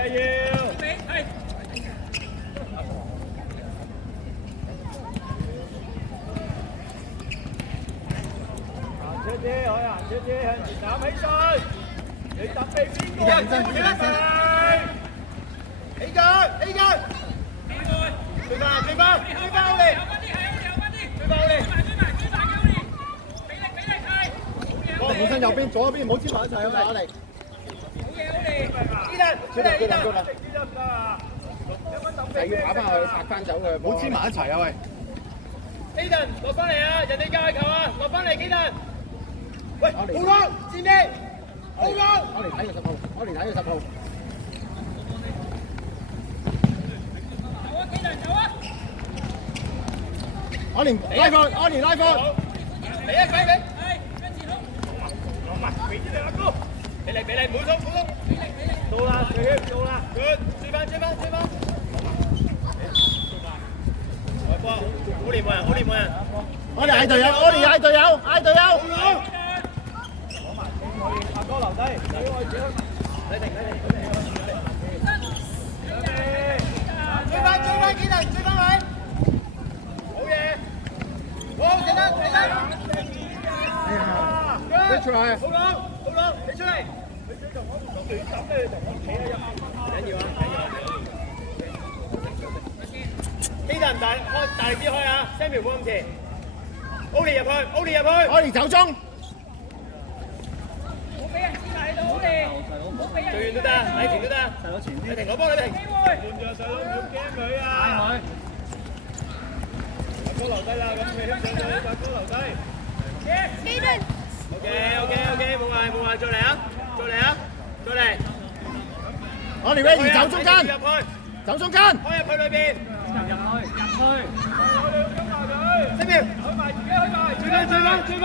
啊要。行車啲，可以行車啲，向前攬起身。你特備邊個？起腳，起腳。追翻，追翻，追翻我哋。追翻我哋。本身右邊，左邊唔好黐埋一齊啊！我哋。出嚟，係要打翻去，拍翻走佢，唔好黐埋一齊啊！喂 ，Aiden 落翻嚟啊！人哋教球啊！落翻嚟，Aiden。喂，好咯，前面，好咯。我嚟睇個10號，我嚟睇個10號。我連拉貨，我連拉貨。嚟啊！快俾！落埋，俾啲你阿哥。俾你，唔好鬆，唔好鬆。到啦，到啦，追翻。喂，波，好連冇人。我哋嗌隊友，嗌隊友。攞埋，阿哥留低，你停。追翻，幾人？追翻佢。好嘢，好，記得。你出嚟。好咯，你出嚟。你同我同隊長咧，同我企喺入面，緊要啊！機人大力啲開啊！Samuel 冇咁遲 ，Oli 入去，我哋走中。冇俾人黐埋喺度，Oli，冇俾人。隊員都得，禮停都得。細佬前啲，禮停我幫你停。換住細佬，唔好驚佢啊！帶佢。阿哥留低啦，咁你上去，阿哥留低。OK，冇壞，再嚟啊！我哋 ready 走中間，走中間。開入去裏邊。入去。我哋跟埋佢。Samuel，開埋自己開埋。追翻。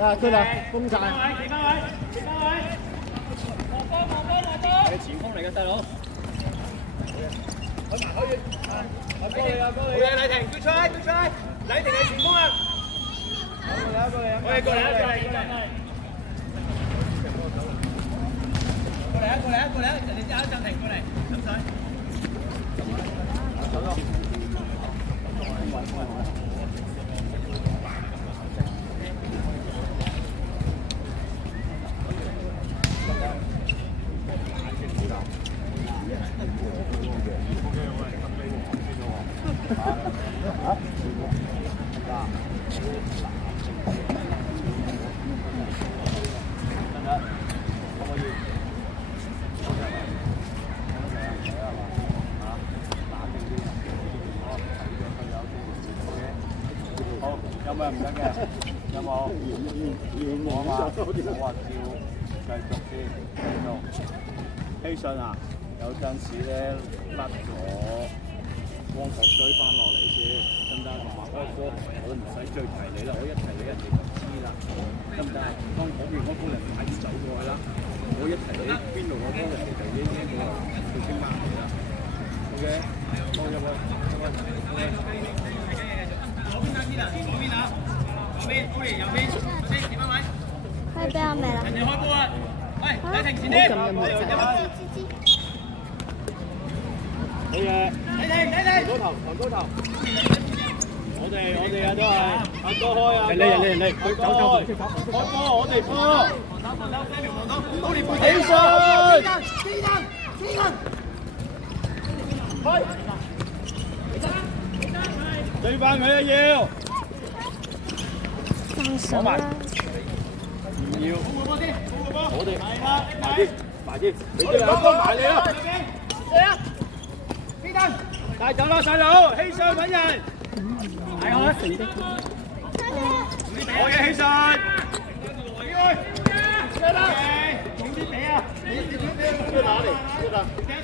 啊，對啦，封晒。企翻位。望波。係前鋒嚟嘅細佬。開埋可以。阿哥你。好嘢，禮停，要出。禮停係前鋒啊！過嚟。過嚟啊！人哋一陣停過嚟，飲水。走咯。有冇唔得嘅？有冇？我話照繼續先喺度。希信啊，有陣時咧甩咗，幫球追翻落嚟先，得唔得？同埋開波，我唔使最提你啦，我一提你人哋就知啦，得唔得？當嗰邊嗰波人快啲走過去啦，我一提你邊度嗰波人哋就已經過嚟，佢先掹你啦。OK， 幫入去。開俾我未啦？人哋開波啊！喂，你停前啲。好嘢！你停！高頭。我哋啊都係阿哥開啊！人哋，佢走。開波，我哋波。防守，起身！開！追翻佢啊要！放手啦！唔要。我哋埋啲，你哋兩個埋你啦！嚟啊！飛燈，帶走啦細佬，希信揾人。係啊！我嘅希信。嚟啦！重啲俾啊！要打嚟，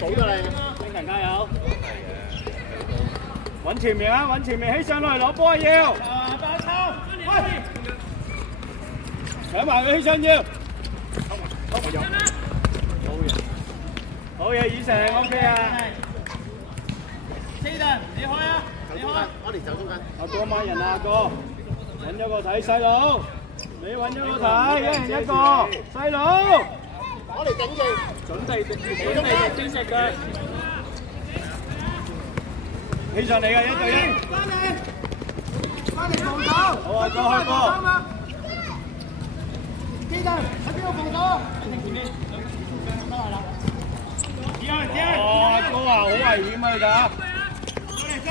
早㗎你。精神加油！揾前面啊！揾前面，希信落嚟攞波要。打抽，喂！搶埋佢希信要。好嘢，以成 OK 啊！希頓，你開啊！你開。我哋走中間。阿哥買人啊，阿哥，揾咗個睇細佬，你揾咗個睇，一人一個，細佬。攞嚟頂住，準備邊隻腳，起上嚟嘅1對1。翻嚟防守。好啊，開波。基登喺邊度防守？哦，哥啊，好危險啊！你睇下，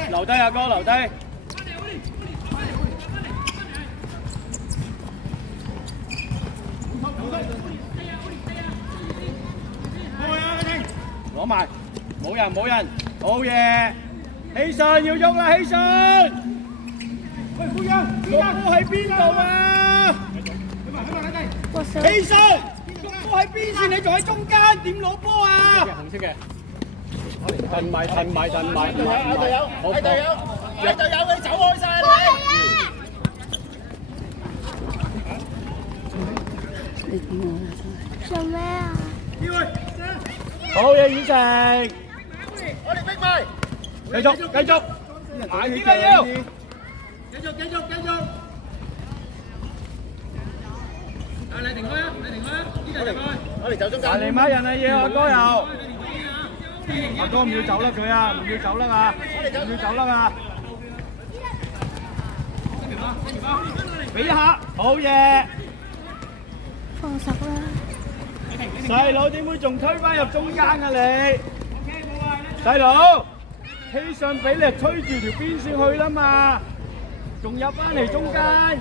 留低啊，哥，留低。攞埋，冇人，好嘢！希信要喐啦，希信！喂，夫人，個波喺邊度啊？希信，個波喺邊線？你仲喺中間，點攞波啊？紅色嘅，褪埋，係隊友，你走開晒做咩啊？好嘢，宇成！我哋逼埋，繼續，慢啲啦要！繼續。你停開啊！我哋走中間。嚟買人啊要，阿哥又。阿哥唔要走啦佢啊，唔要走啦俾一下，好嘢！放手啦！細佬點會仲推返入中間啊你？細佬，希信俾你推住條邊線去啦嘛，仲入返嚟中間。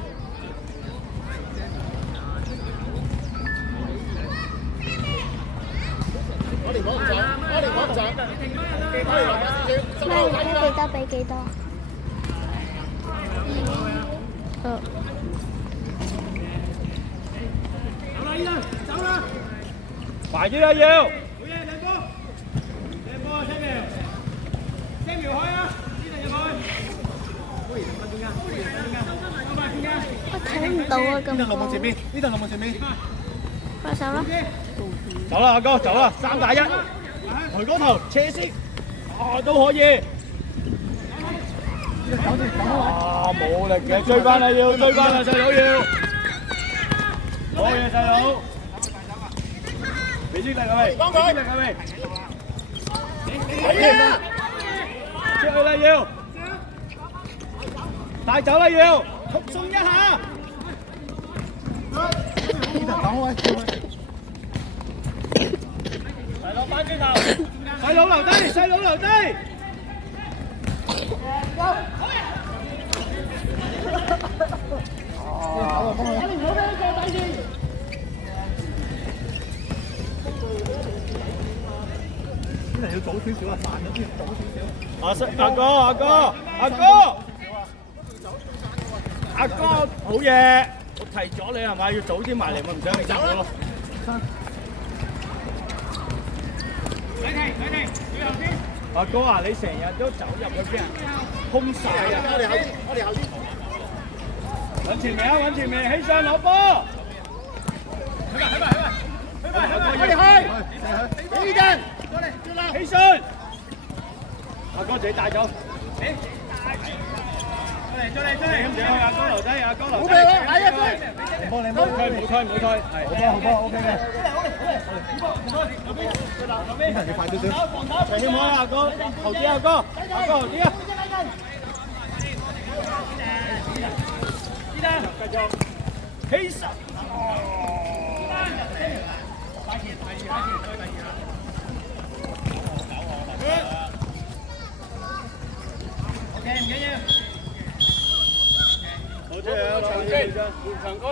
我哋攞唔上，咩記得俾幾多？快啲啦要！我睇唔到啊咁多。呢度龍門前面。放手啦！走啦阿哥，走啦，3打1，抬嗰頭斜先，都可以。冇力嘅，追翻啦細佬要。好嘢細佬，俾啲力啊喂，出去啦要，帶走啦要，曲送一下。細佬翻轉頭，細佬留低。要早少少啊，慢咗啲，早少少。阿哥，好嘢！我提咗你係咪？要早啲埋嚟，咪唔想你走咯。阿哥啊，你成日都走入去俾人空晒啊！我哋後邊。揾前面，起上攞波。我哋去，呢陣。起信，阿哥自己帶走。再嚟，阿哥留低。好嘅，係啊，冇推，係。好波 ，OK 嘅。呢陣要快少少。齊謙開阿哥，後啲阿哥後啲啊。繼續，起實。唔緊要。好，長區。